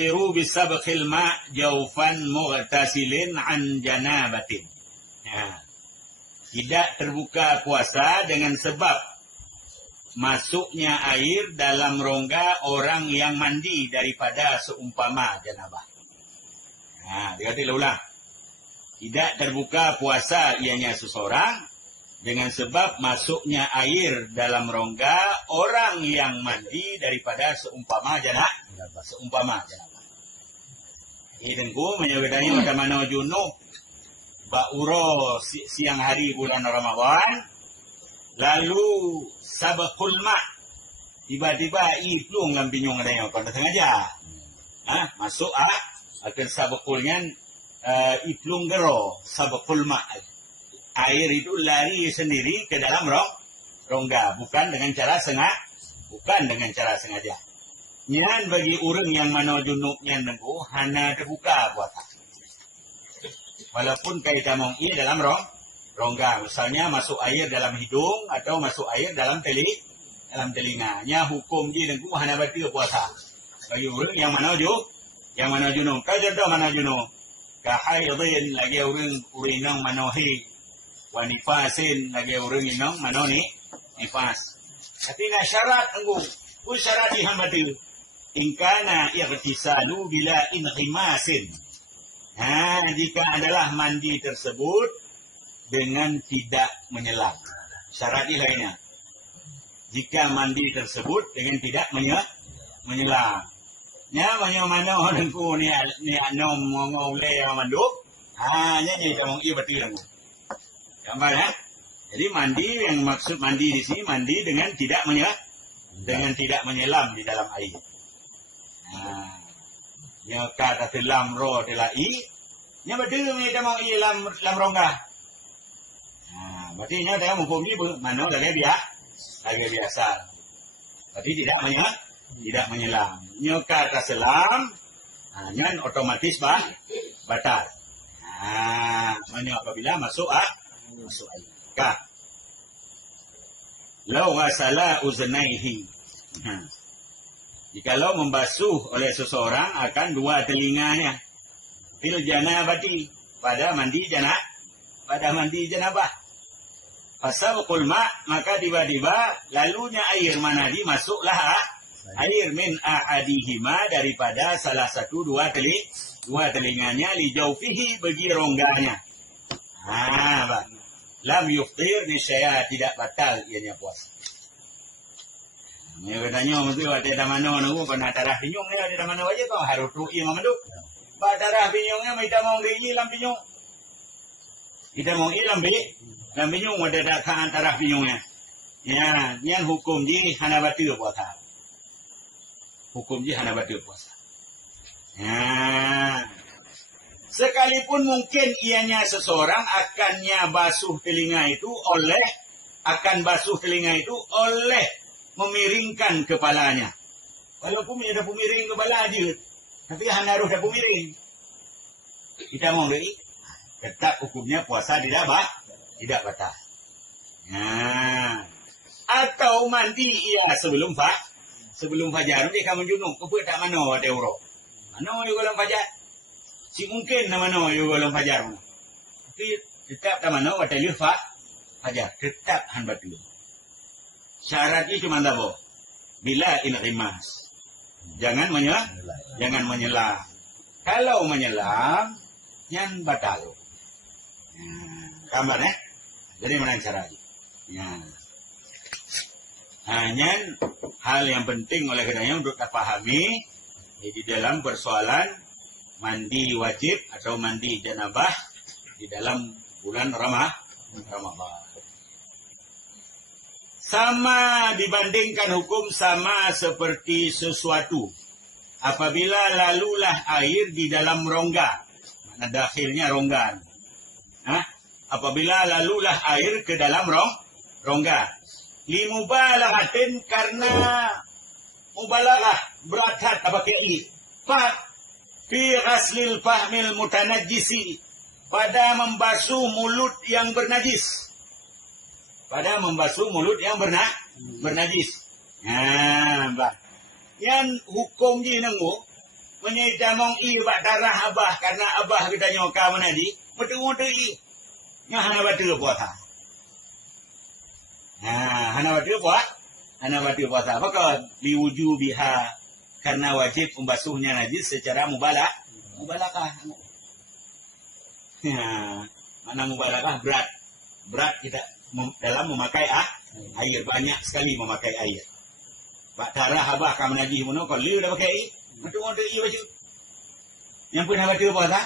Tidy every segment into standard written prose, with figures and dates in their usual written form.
yuftiru bisabkhil ma' jaufan mughtasilin an janabatin. Tidak terbuka puasa dengan sebab masuknya air dalam rongga orang yang mandi daripada seumpama janabah. Dikatakan ulang. Tidak terbuka puasa ianya seseorang dengan sebab masuknya air dalam rongga orang yang mandi daripada seumpama janabah. Seumpama janabah. Ini tentu menyebutkannya macam mana junub ba'uro siang hari bulan Ramadan, lalu sabakul ma' tiba-tiba iplung dalam binyung adanya pada sengaja. Masuk akan sabakulnya iplung gero sabakul ma'. Air itu lari sendiri ke dalam rongga, bukan dengan cara sengaja. Nyan bagi orang yang mana junubnya nengku hana terbuka puasa. Walaupun kita meng'i dalam rongga, misalnya masuk air dalam hidung atau masuk air dalam telinga. Nya hukum di nengku hana batil puasa. Bagi orang yang mana junub. Kau contoh mana junub? Kahaidin lagi orang urinang manohi. Wanifasin lagi orang inang manoni nifas. Tapi nak syarat nengku. Pun syarat dihambatil. Ingkana ightisalu bila inhimasin. Jika adalah mandi tersebut dengan tidak menyelam. Syarat ini lainnya. Jika mandi tersebut dengan tidak menyelam. Nya mana orangku ni anom ngole yang manduk. Nya kita mau betul aku. Gambar ya. Jadi mandi yang maksud mandi di sini mandi dengan tidak menyelam di dalam air. Nya kata dalam roh delai, nya betul ni kita mau dalam rongga. Berarti nya dia hukum ni mana lagi biasa. Berarti tidak menyelam. Nya kata selam, nya otomatis batal. Mana apabila masuk air. Lau ghasala uznaihi. Jikalau membasuh oleh seseorang akan dua telinganya. Fil janabati, pada mandi janabah. Fasabqul ma', maka tiba-tiba lalunya air manadi masuklah air min ahadihima daripada salah satu dua telinganya li jaufihi bagi rongganya. Lam yuftir niscaya tidak batal ianya puasa. Ni katanya mesti ada mana nunggu kena tarah pinyung ni ada mana aja kau harus tu ia mamadu. Ba tarah pinyungnya kita mau ngini lam pinyung. Kita mau ilam pinyung ada dak tarah pinyungnya. Ya, nyan hukum ji hana batil puasa. Hukum ji hana batil puasa. Sekalipun mungkin ianya seseorang akan basuh telinga itu oleh memiringkan kepalanya. Walaupun dia dah pemiring kepala aja, tapi hanya harus dah pemiring. Kita mau beri, tetap hukumnya puasa tidak batal. Atau mandi sebelum fajar dia akan menjunuk. Keput tak mana ada urut. Mana juga dalam fajar. Si mungkin nama juga dalam fajar. Tapi tetap tak mana ada fajar. Tetap han batul. Syaratnya cuma apa? Bila inhimas. Jangan menyelam. Kalau menyelam, yang batal. Gambar ya. Jadi mana caranya? Hanya hal yang penting oleh karenanya untuk kita pahami di dalam persoalan mandi wajib atau mandi janabah di dalam bulan Ramadan. Sama dibandingkan hukum sama seperti sesuatu. Apabila lalulah air di dalam rongga. Mana dakhilnya rongga. Apabila lalulah air ke dalam rongga. Limubalaghatin karena mubalaghah berat pakai i. Fi ghaslil fahmil mutanajjisi. Pada membasuh mulut yang bernajis. Bernajis. Yang hukum ji nenggu Menyita mong i bak darah abah karena abah kita nyoka mana di. Betul-betul i. Nya hana batu puasa. Nah, hana batu puasa. Hana batu puasa. Maka liwuju biha karena wajib membasuhnya najis secara mubalakah. Ya, mana mubalakah berat. Berat kita dalam memakai air, banyak sekali memakai air. Bak darah abah kamu najis muno kalau liu dah pakai betul-betul i baju. Yang pun hana batu puasa.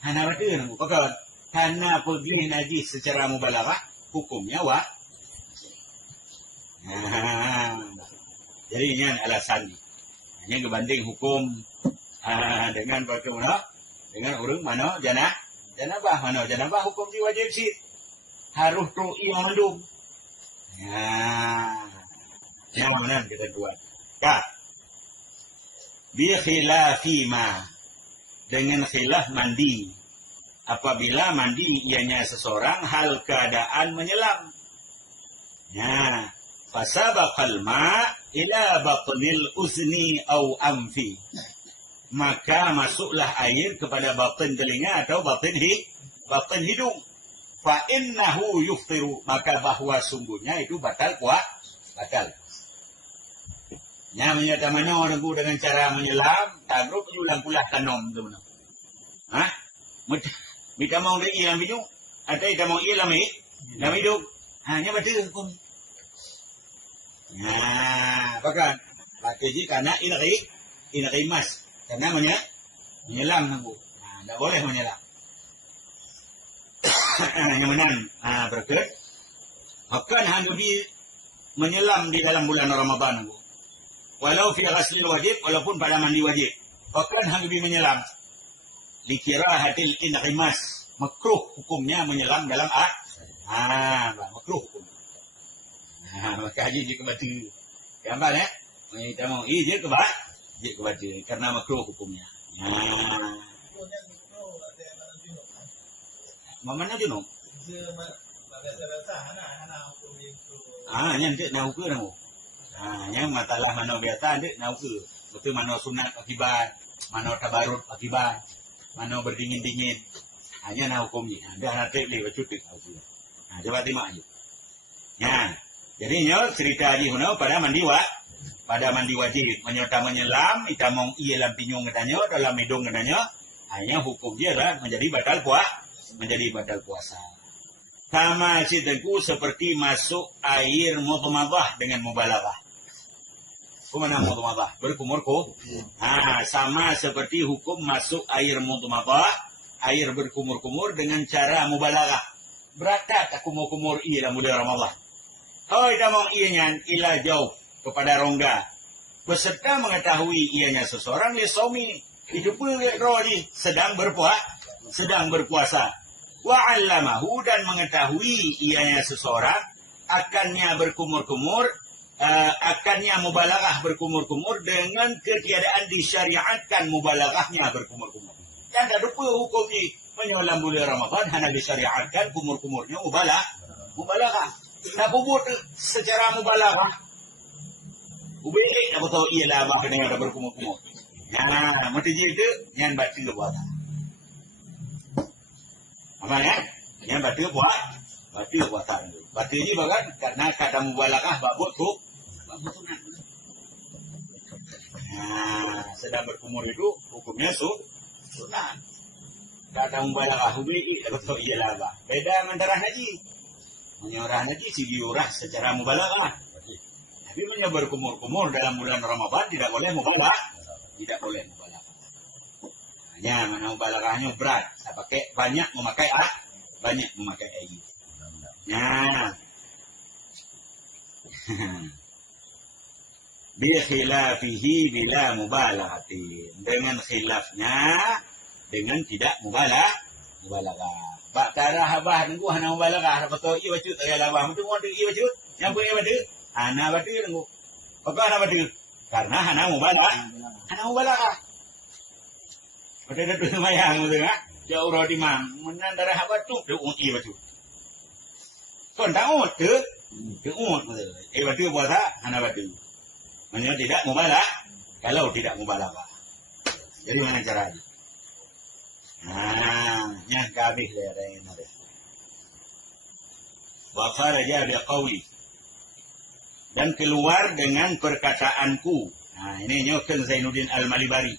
Hana batu nunggu. Maka karena pergi najis secara mubalagah, hukumnya jadi ini alasan ni. Hanya kebanding hukum dengan bagaimana dengan orang mana janabah mana janabah hukum dia wajib sih harus ru'i mandum. Yang mana kita buat? Bi khilafi ma dengan khilaf mandi. Apabila mandi ianya seseorang hal keadaan menyelam. Ya, fasabaqal ma ila batnil uzni au amfi. Maka masuklah air kepada batin telinga atau batin hidung. Fa innahu yuftiru, maka bahwa sungguhnya itu batal. Ya, menyata mana dengan cara menyelam, tabruk ulang pulah kanom tu mana. Hah? Kita mau dia dalam hidung, atau kita mau dalam hidung, hanya betul pun. Bahkan pakai je karena inari mas, karena menyelam nunggu, tidak boleh menyelam. Yang menang, berkat. Bahkan hanya menyelam di dalam bulan Ramadan nunggu. Walau fi ghaslil wajib, walaupun pada mandi wajib, bahkan hanya menyelam. Likirahatil inrimas, makruh hukumnya menyelam dalam makruh hukum. Maka haji je ke batu. Gambar kita mau je ke batu karena makruh hukumnya. Mana junub? Yang nak ukur nak. Yang matalah mana biasa dek nak ukur. Betul mana sunat akibat, mana tabarut akibat. Mana berdingin-dingin. Hanya nak hukumnya. Dah nak boleh bercutik. Coba terima aja. Jadi cerita di sana pada mandi wajib. Menyerta menyelam. Kita mong iya dalam pinyong katanya. Dalam hidung katanya. Hanya hukum dia lah menjadi batal puasa. Sama ceritaku seperti masuk air mudmadah dengan mubalaghah. Kumana mudmadah? Berkumur-kumur. Sama seperti hukum masuk air mudmadah, air berkumur-kumur dengan cara mubalaghah. Berakat kumur-kumur dalam bulan Ramadan. Kita mau ianya ila jauh kepada rongga. Beserta mengetahui ianya seseorang lisomi. Itu pun rodi sedang berpuasa. Wa'allamahu dan mengetahui ianya seseorang akannya berkumur-kumur. Akannya mubalaghah berkumur-kumur dengan ketiadaan disyariatkan mubalaghahnya berkumur-kumur. Yang tak lupa hukum ni menyelam bulan Ramadan hanya disyariatkan kumur-kumurnya mubalaghah. Tak bubut secara mubalaghah. Ubelik tak tahu ia dah abah kena yang berkumur-kumur. Mesti itu yang baca buat. Apa ya? Yang baca buatan. Baca ni bahkan karena kata mubalaghah babut tu. Sedang berkumur itu hukumnya sunat. Kata mubalaghah ubelik tak tahu ia dah abah. Beda antara haji. Menyurah haji si diurah secara mubalaghah. Tapi berkumur-kumur dalam bulan Ramadan tidak boleh mubalaghah. Hanya mana mubalaghahnya berat. Pakai banyak memakai air. Bi khilafihi bila mubalaghatin. Dengan khilafnya dengan tidak mubalaghah. Bak tarah abah nunggu hana mubalaghah. Betul ia baca tak ada abah. Betul ia baca. Yang pun ia baca. Hana baca nunggu. Apa hana baca? Karena hana mubalaghah. Betul semayang betul ah. Jauh rodi mam. Menan darah abah tu dia ia baca. Kon tak ut tu. Dia ut betul. Baca puasa hana baca. Maksudnya tidak mubalaghah. Kalau tidak mubalaghah. Jadi mana caranya? Nya kabeh ada yang ada. Wa kharaja biqauli, dan keluar dengan perkataanku. Ini nyokan Zainuddin Al-Malibari.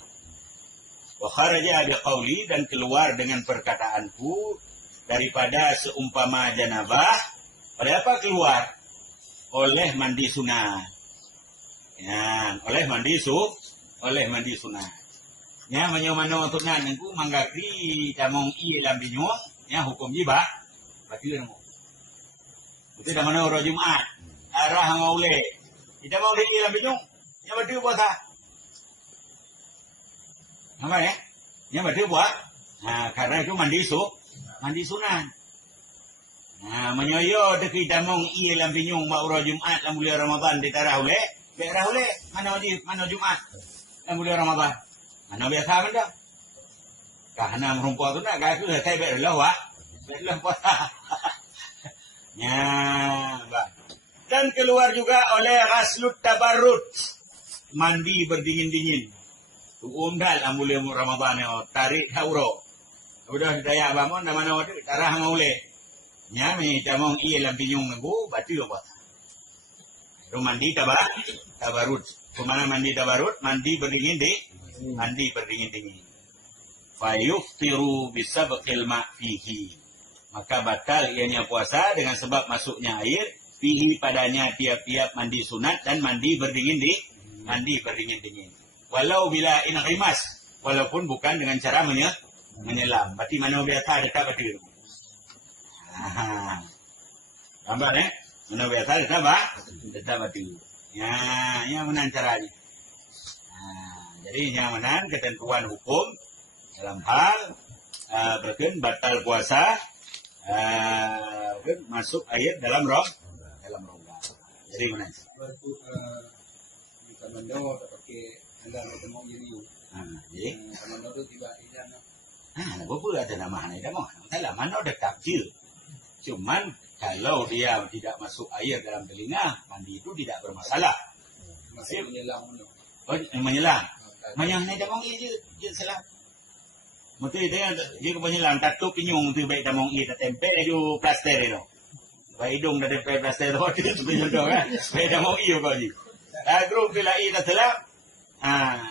Wa kharaja biqauli, dan keluar dengan perkataanku daripada seumpama janabah. Pada apa keluar? Oleh mandi sunat. Ya, oleh mandi sunat. Nya mano tunan nengku manggakri damong i lam binyong, nya hukum jibah batil nemu. Itu dah mana orang Jumaat. Arah maule. Kita mau i lam binyong, nya batil puasa. Nampak ya? Nya batil buat. Karena itu mandi sunat. Menyoyo deki damong i lam binyong mak orang Jumaat lam bulan Ramadan di tarawih. Berak oleh mana Jumaat lam bulan Ramadan. Mana biasa benda. Karena merumpah tu nak gaku saya belah wah. Belah puasa. Dan keluar juga oleh ghaslut tabarrud. Mandi berdingin-dingin. Umdal amule Ramadan yo tarik hauro. Udah daya bangun dah mana wadu tarah maule. Nya mi tamong i lam pinyung ngu batu puasa. Mandi tabarrud. Kemana mandi tabarrud? Mandi berdingin-dingin. Mandi berdingin-dingin. Fayuftiru bisabqil ma' fihi. Maka batal ianya puasa dengan sebab masuknya air fihi padanya tiap-tiap mandi sunat dan mandi berdingin-dingin. Walau bila inrimas, walaupun bukan dengan cara menyelam. Berarti mana biasa dekat batil. Nampak ya? Mana biasa dekat batil. Ya mana caranya? Jadi yang mana ketentuan hukum dalam hal berken batal puasa masuk air dalam rongga. Jadi mana? Waktu di Kamando pakai anggaran ketemu jadi. Jadi Kamando tu tiba di sana. Apa ada nama anak dah mah? Entahlah mana dekat je. Cuman kalau dia tidak masuk air dalam telinga, mandi itu tidak bermasalah. Masih menyelam tu. Oh, menyelam. Mayang ni damong i je salah. Mesti dia menyelam tatu pinyung tu baik damong i tak tempel ju plaster itu. Baik hidung dah tempel plaster tu tu pinyung tu kan. Baik damong i kau ji. Grup tu lai tak salah.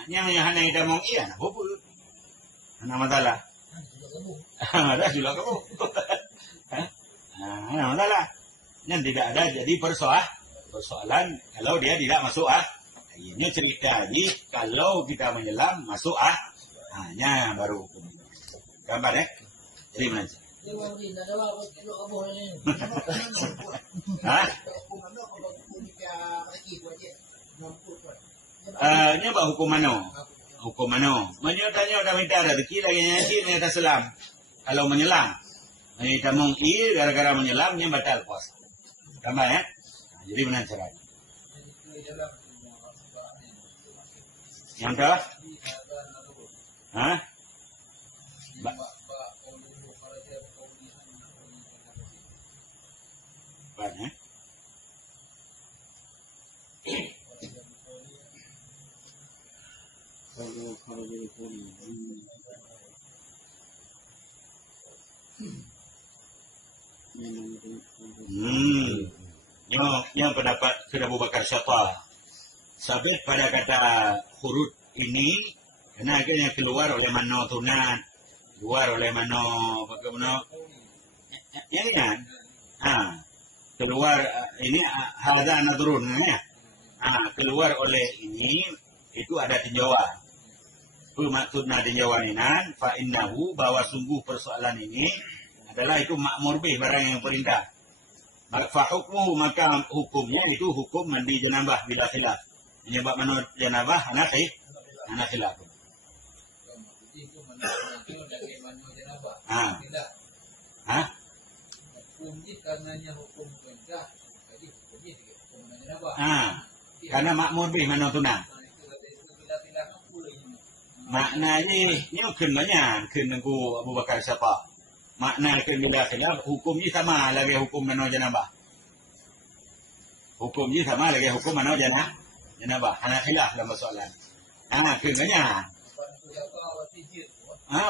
Nya hanai damong i ana apa? Ana masalah. Ada juga kamu. Ana masalah. Yang tidak ada jadi persoalan kalau dia tidak masuk ini cerita ni kalau kita menyelam masuk hanya baru hukum. Gambar jadi mana? Ini apa hukum mana? Hukum mana? Tanya dah minta rezeki lagi nyanyi ni atas selam. Kalau menyelam, ini tamong i gara-gara menyelamnya batal puasa. Gambar jadi mana caranya? Yang dah? Banyak. Yang pendapat Syekh Abu Bakar Syatah sabit pada kata huruf ini karena akhirnya keluar oleh mano tunat, keluar oleh mano bagaimana yang kan keluar ini hadza nadrun ya. Keluar oleh ini itu ada tinjauan. Maksudnya tinjauan ini fa innahu bahwa sungguh persoalan ini adalah itu makmur bih barang yang perintah. Fa hukmuhu maka hukumnya itu hukum mandi janabah bila khilaf. Menyebab mana janabah anak khilaf. Hukumnya karenanya hukum perintah, jadi hukumnya hukum janabah. Karena makmur bih mana tunang. Maknanya ni banyak kena Abu Bakar siapa? Makna bila khilaf hukumnya sama lagi hukum mana janabah. Hukumnya sama lagi hukum mana janabah. Anak khilaf dalam soalan. Kena banyak.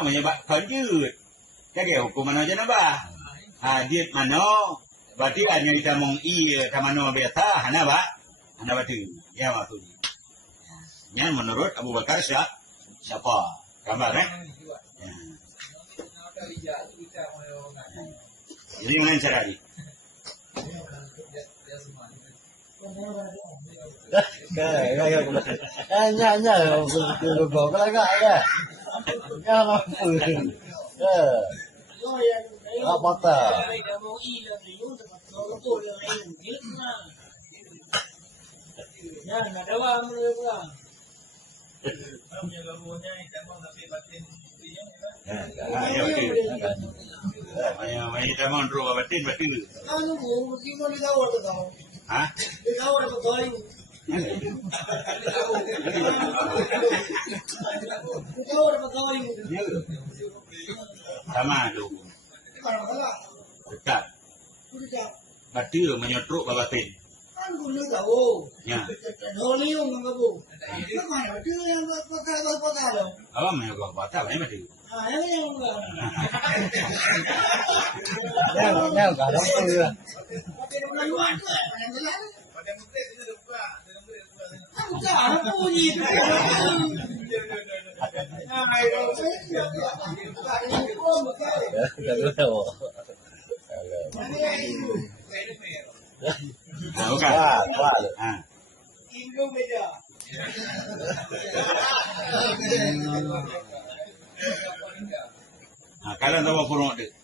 menyebabkanยืด jadi hukum mano je nambah. Hadit mano berarti hanya kita mong tamano biasa hana batu. Ya maksudnya. Yang menurut Abu Bakar siapa? Gambar ya. Jadi dengan cara ini. Kita mau rubah batin. Hah? Sama tu. Dekat. Batin menyetruk batin. Ya. Apa menyebab batal ini mati. Bukan. Kalau tahu kurang ada.